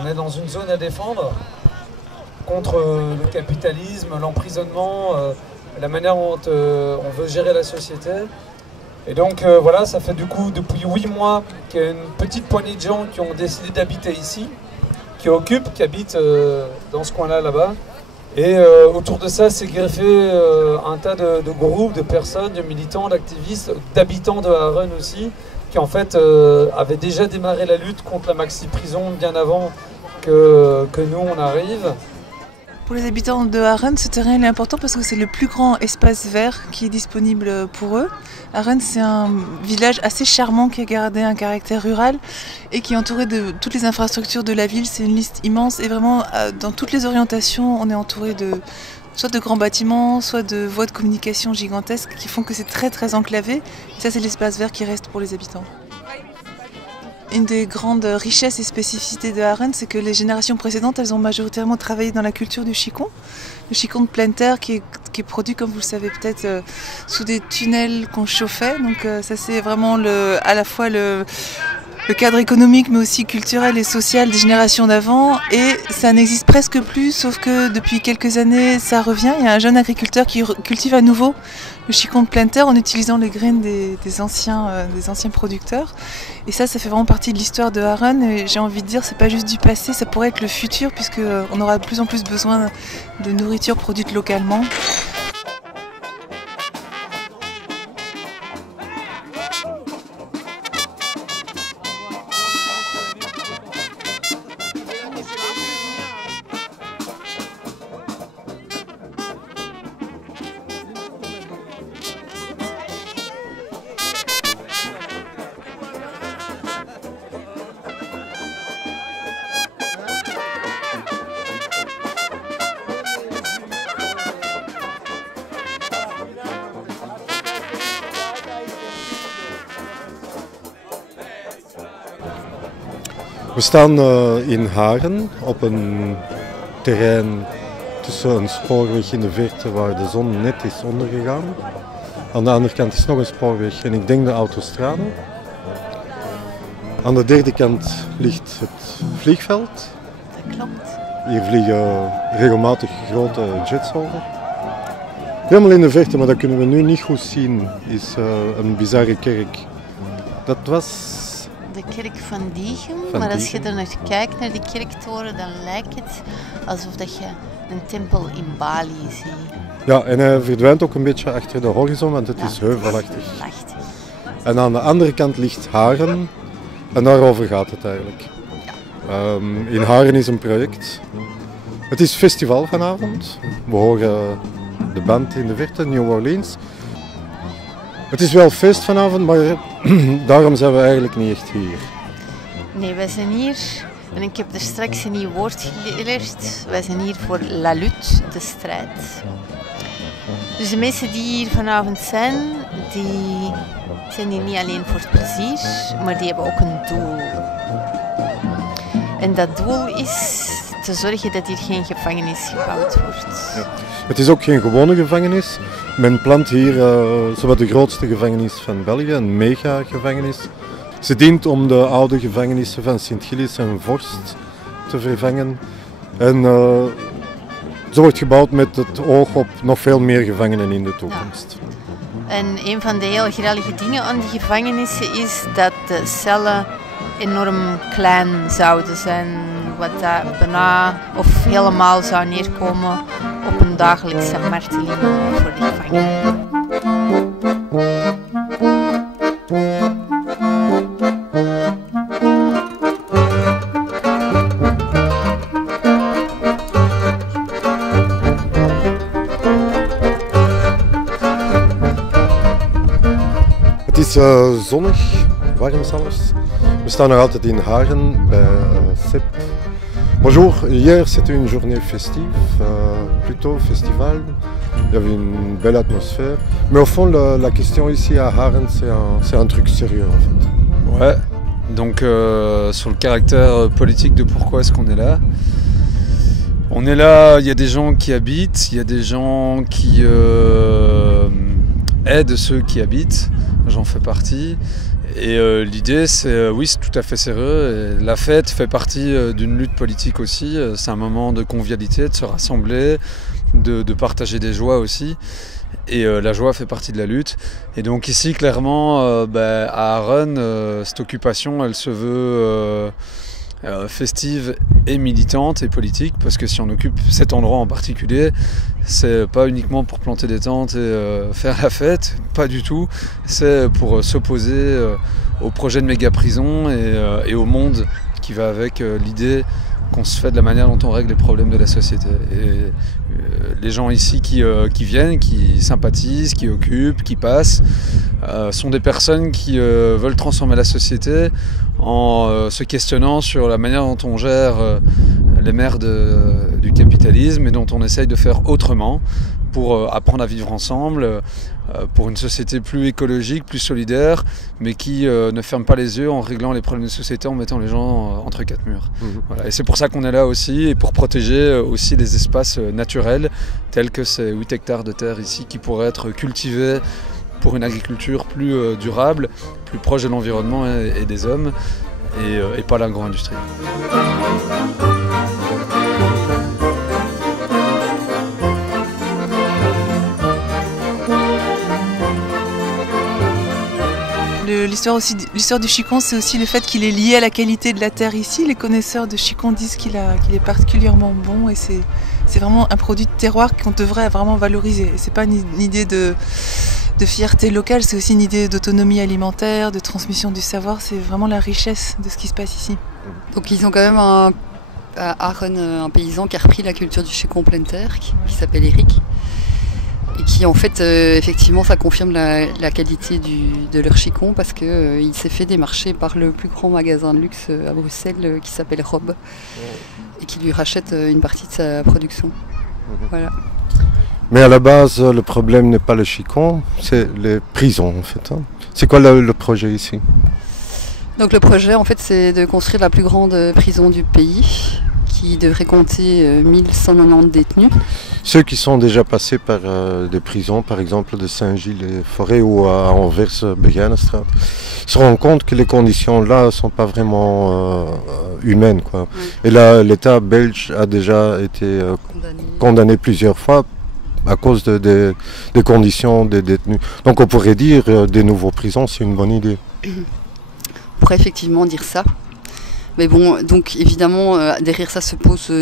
On est dans une zone à défendre contre le capitalisme, l'emprisonnement, la manière dont on veut gérer la société. Et donc voilà, ça fait du coup depuis 8 mois qu'il y a une petite poignée de gens qui ont décidé d'habiter ici, qui habitent dans ce coin-là, là-bas. Et autour de ça, s'est greffé un tas de groupes, de personnes, de militants, d'activistes, d'habitants de Haren aussi, qui en fait avaient déjà démarré la lutte contre la maxi-prison bien avant que nous on arrive. Pour les habitants de Haren, ce terrain est important parce que c'est le plus grand espace vert qui est disponible pour eux. Haren, c'est un village assez charmant qui a gardé un caractère rural et qui est entouré de toutes les infrastructures de la ville. C'est une liste immense et vraiment dans toutes les orientations, on est entouré soit de grands bâtiments, soit de voies de communication gigantesques qui font que c'est très très enclavé. Et ça, c'est l'espace vert qui reste pour les habitants. Une des grandes richesses et spécificités de Haren, c'est que les générations précédentes, elles ont majoritairement travaillé dans la culture du chicon. Le chicon de pleine terre qui est produit, comme vous le savez peut-être, sous des tunnels qu'on chauffait. Donc ça, c'est vraiment à la fois le cadre économique, mais aussi culturel et social des générations d'avant. Et ça n'existe presque plus, sauf que depuis quelques années, ça revient. Il y a un jeune agriculteur qui cultive à nouveau le chicon de pleine terre en utilisant les graines des anciens producteurs. Et ça fait vraiment partie de l'histoire de Haren. Et j'ai envie de dire, c'est pas juste du passé, ça pourrait être le futur, puisqu'on aura de plus en plus besoin de nourriture produite localement. We staan in Haren op een terrein tussen een spoorweg in de verte waar de zon net is ondergegaan. Aan de andere kant is nog een spoorweg en ik denk de autostrade. Aan de derde kant ligt het vliegveld. Dat klopt. Hier vliegen regelmatig grote jets over. Helemaal in de verte, maar dat kunnen we nu niet goed zien, is een bizarre kerk. Dat was de kerk van Diegem, maar als je er naar kijkt, naar die kerktoren, dan lijkt het alsof dat je een tempel in Bali ziet. Ja, en hij verdwijnt ook een beetje achter de horizon, want het is heuvelachtig. En aan de andere kant ligt Haren, en daarover gaat het eigenlijk. Ja. In Haren is een project. Het is festival vanavond. We horen de band in de verte, New Orleans. Het is wel feest vanavond, maar daarom zijn we eigenlijk niet echt hier. Nee, wij zijn hier, en ik heb er straks een nieuw woord geleerd, wij zijn hier voor la lutte, de strijd. Dus de mensen die hier vanavond zijn, die zijn hier niet alleen voor het plezier, maar die hebben ook een doel. En dat doel is te zorgen dat hier geen gevangenis gebouwd wordt. Ja. Het is ook geen gewone gevangenis. Men plant hier zowat de grootste gevangenis van België, een mega-gevangenis. Ze dient om de oude gevangenissen van Sint-Gilles en Vorst te vervangen. En ze wordt gebouwd met het oog op nog veel meer gevangenen in de toekomst. Ja. En een van de heel grellige dingen aan die gevangenissen is dat de cellen enorm klein zouden zijn. Wat dat bijna of helemaal zou neerkomen op een dagelijkse marteling voor de gevangenen. Het is zonnig, warm zelfs. We staan nog altijd in Haren bij CEP. Bonjour, hier c'était une journée festive, plutôt festival. Il y avait une belle atmosphère. Mais au fond, la question ici à Haren, c'est un truc sérieux en fait. Ouais, donc sur le caractère politique de pourquoi est-ce qu'on est là. On est là, il y a des gens qui habitent, il y a des gens qui aident ceux qui habitent, j'en fais partie. Et l'idée, c'est oui, c'est tout à fait sérieux. Et la fête fait partie d'une lutte politique aussi. C'est un moment de convivialité, de se rassembler, de partager des joies aussi. Et la joie fait partie de la lutte. Et donc ici, clairement, à Arun, cette occupation, elle se veut festive et militante et politique, parce que si on occupe cet endroit en particulier, c'est pas uniquement pour planter des tentes et faire la fête, pas du tout. C'est pour s'opposer au projet de méga prison et au monde qui va avec l'idée qu'on se fait de la manière dont on règle les problèmes de la société. Et les gens ici qui viennent, qui sympathisent, qui occupent, qui passent, sont des personnes qui veulent transformer la société en se questionnant sur la manière dont on gère les merdes du capitalisme et dont on essaye de faire autrement pour apprendre à vivre ensemble, pour une société plus écologique, plus solidaire, mais qui ne ferme pas les yeux en réglant les problèmes de société en mettant les gens entre quatre murs. Voilà. Et c'est pour ça qu'on est là aussi, et pour protéger aussi les espaces naturels, tels que ces 8 hectares de terre ici qui pourraient être cultivés pour une agriculture plus durable, plus proche de l'environnement et des hommes, et pas l'agro-industrie. L'histoire du chicon, c'est aussi le fait qu'il est lié à la qualité de la terre ici. Les connaisseurs de chicon disent qu'il est particulièrement bon, et c'est vraiment un produit de terroir qu'on devrait vraiment valoriser. Et c'est pas une idée de fierté locale, c'est aussi une idée d'autonomie alimentaire, de transmission du savoir. C'est vraiment la richesse de ce qui se passe ici. Donc ils ont quand même à Arun un paysan qui a repris la culture du chicon pleine terre, qui s'appelle Eric. Et qui en fait, effectivement, ça confirme la qualité de leur chicon, parce qu'il s'est fait démarcher par le plus grand magasin de luxe à Bruxelles qui s'appelle Rob, et qui lui rachète une partie de sa production. Voilà. Mais à la base, le problème n'est pas le chicon, c'est les prisons en fait. C'est quoi le projet ici? Donc le projet en fait, c'est de construire la plus grande prison du pays, qui devrait compter 1190 détenus. Ceux qui sont déjà passés par des prisons, par exemple de Saint-Gilles-et-Forêt ou à Anvers-Begijnenstraat, se rendent compte que les conditions là ne sont pas vraiment humaines, quoi. Et là, l'État belge a déjà été condamné plusieurs fois à cause des conditions des détenus. Donc on pourrait dire des nouveaux prisons, c'est une bonne idée. On pourrait effectivement dire ça. Mais bon, donc évidemment, derrière ça se pose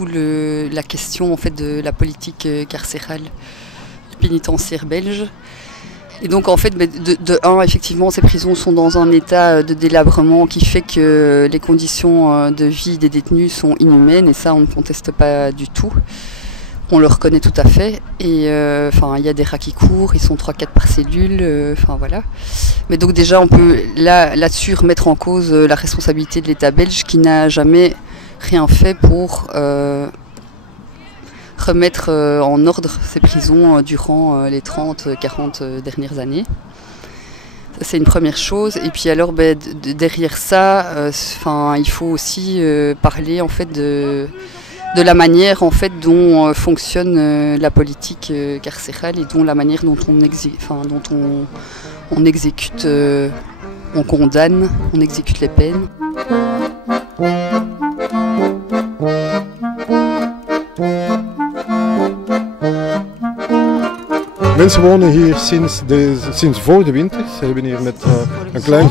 la question en fait de la politique carcérale pénitentiaire belge. Et donc en fait, effectivement, ces prisons sont dans un état de délabrement qui fait que les conditions de vie des détenus sont inhumaines, et ça on ne conteste pas du tout. On le reconnaît tout à fait, et il y a des rats qui courent, ils sont 3-4 par cellule, voilà. Mais donc déjà on peut là-dessus remettre en cause la responsabilité de l'État belge, qui n'a jamais rien fait pour remettre en ordre ces prisons durant les 30-40 dernières années. Ça, c'est une première chose. Et puis alors derrière ça, il faut aussi parler en fait de la manière en fait dont fonctionne la politique carcérale, et dont la manière dont on exécute, on condamne, on exécute les peines. Mensen wonen hier sinds voor de winter. Ze hebben hier met een klein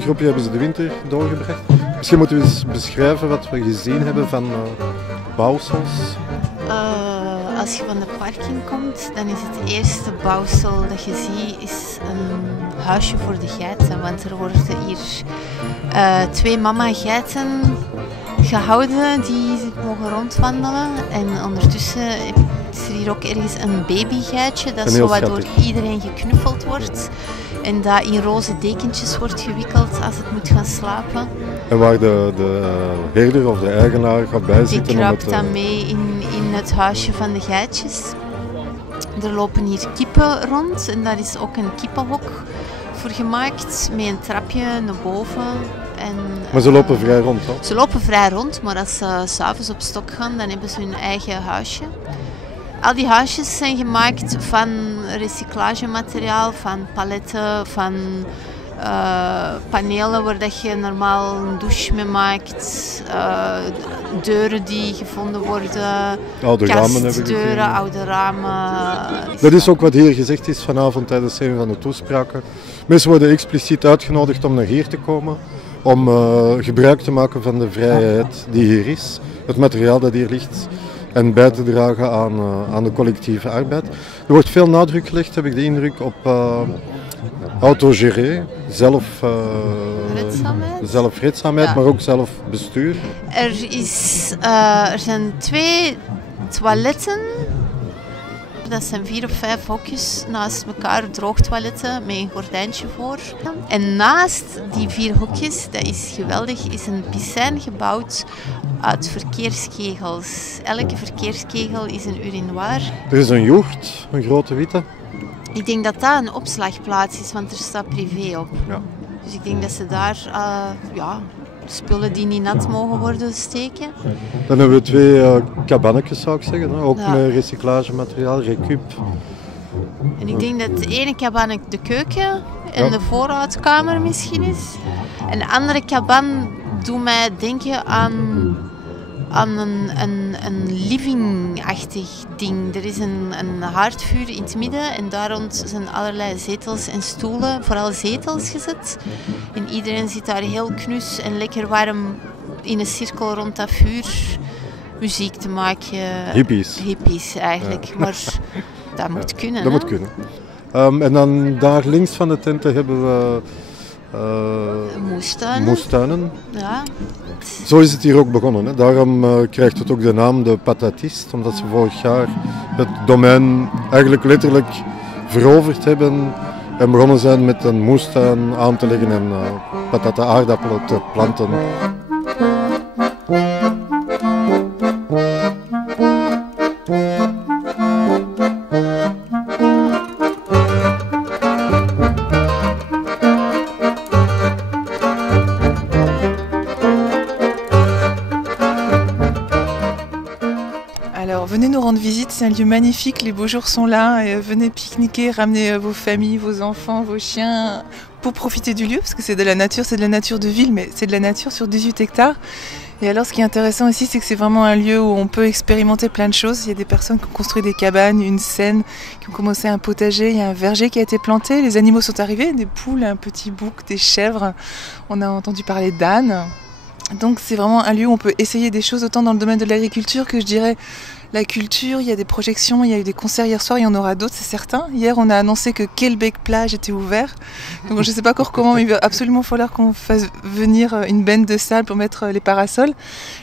groepje hebben ze de winter doorgebracht. Misschien moeten we eens beschrijven wat we gezien hebben van bouwsels. Als je van de parking komt, dan is het eerste bouwsel dat je ziet is een huisje voor de geiten. Want er worden hier 2 mama-geiten gehouden die mogen rondwandelen. En ondertussen is er hier ook ergens een babygeitje dat zo wat door iedereen geknuffeld wordt. En dat in roze dekentjes wordt gewikkeld als het moet gaan slapen. En waar de herder of de eigenaar gaat bijzitten. Die kruipt dan mee in het huisje van de geitjes. Er lopen hier kippen rond en daar is ook een kippenhok voor gemaakt met een trapje naar boven. Maar ze lopen vrij rond, toch? Ze lopen vrij rond, maar als ze 's avonds op stok gaan, dan hebben ze hun eigen huisje. al die huisjes zijn gemaakt van recyclagemateriaal, van paletten, van panelen waar dat je normaal een douche mee maakt, deuren die gevonden worden, Oude ramen heb ik kastdeuren, gezien. oude ramen. Dat is ook wat hier gezegd is vanavond tijdens een van de toespraken. Mensen worden expliciet uitgenodigd om naar hier te komen, om gebruik te maken van de vrijheid die hier is, het materiaal dat hier ligt, en bij te dragen aan de collectieve arbeid. Er wordt veel nadruk gelegd, heb ik de indruk, op autogeré, zelfredzaamheid, Ja. maar ook zelfbestuur. Er zijn 2 toiletten. Dat zijn 4 of 5 hokjes naast elkaar, droogtoiletten met een gordijntje voor. En naast die 4 hokjes, dat is geweldig, is een piscijn gebouwd uit verkeerskegels. Elke verkeerskegel is een urinoir. Er is een joert, een grote witte. Ik denk dat dat een opslagplaats is, want er staat privé op. Ja. Dus ik denk dat ze daar spullen die niet nat mogen worden steken. Dan hebben we 2 kabannetjes, zou ik zeggen, hè? Ook Ja. met recyclagemateriaal, recup. En ik denk dat de ene kaban de keuken en Ja. de voorraadkamer misschien is. En de andere kaban doet mij denken aan een living-achtig ding. Er is een haardvuur in het midden en daar rond zijn allerlei zetels en stoelen, vooral zetels gezet. En iedereen zit daar heel knus en lekker warm in een cirkel rond dat vuur muziek te maken. Hippies eigenlijk, maar dat moet kunnen. Dat hè? moet kunnen. En dan daar links van de tenten hebben we moestuinen. Ja. Zo is het hier ook begonnen. Hè. Daarom krijgt het ook de naam de Patatist, omdat ze vorig jaar het domein eigenlijk letterlijk veroverd hebben en begonnen zijn met een moestuin aan te leggen en pataten, aardappelen te planten. Alors venez nous rendre visite, c'est un lieu magnifique, les beaux jours sont là, et venez pique-niquer, ramenez vos familles, vos enfants, vos chiens pour profiter du lieu, parce que c'est de la nature de ville, mais c'est de la nature sur 18 hectares. Et alors ce qui est intéressant ici, c'est que c'est vraiment un lieu où on peut expérimenter plein de choses. Il y a des personnes qui ont construit des cabanes, une scène, qui ont commencé un potager, il y a un verger qui a été planté, les animaux sont arrivés, des poules, un petit bouc, des chèvres, on a entendu parler d'ânes. Donc c'est vraiment un lieu où on peut essayer des choses autant dans le domaine de l'agriculture que je dirais la culture. Il y a des projections, il y a eu des concerts hier soir, il y en aura d'autres, c'est certain. Hier on a annoncé que Kelbeek plage était ouvert. Donc je ne sais pas encore comment, mais il va absolument falloir qu'on fasse venir une benne de salle pour mettre les parasols.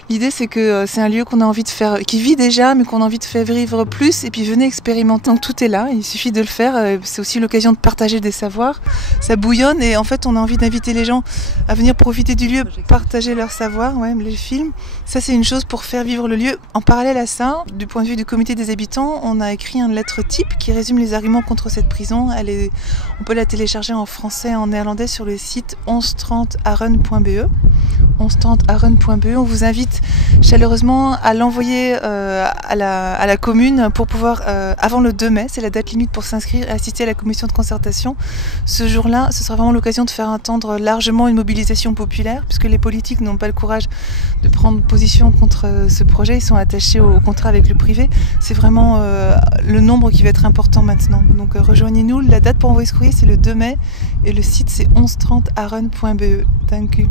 L'idée c'est que c'est un lieu qu'on a envie de faire, qui vit déjà, mais qu'on a envie de faire vivre plus, et puis venez expérimenter. Donc tout est là, il suffit de le faire. C'est aussi l'occasion de partager des savoirs. Ça bouillonne et en fait on a envie d'inviter les gens à venir profiter du lieu, partager leur savoir, ouais, les films. Ça c'est une chose pour faire vivre le lieu. En parallèle à ça, du point de vue du comité des habitants, on a écrit une lettre type qui résume les arguments contre cette prison. On peut la télécharger en français et en néerlandais sur le site 1130aren.be. 1130aren.be. On vous invite chaleureusement à l'envoyer à la commune pour pouvoir, avant le 2 mai, c'est la date limite pour s'inscrire et assister à la commission de concertation. Ce jour-là, ce sera vraiment l'occasion de faire entendre largement une mobilisation populaire, puisque les politiques n'ont pas le courage de prendre position contre ce projet. Ils sont attachés au contrat avec le privé. C'est vraiment le nombre qui va être important maintenant. Donc rejoignez-nous. La date pour envoyer ce courrier, c'est le 2 mai et le site c'est 1130aren.be. Thank you.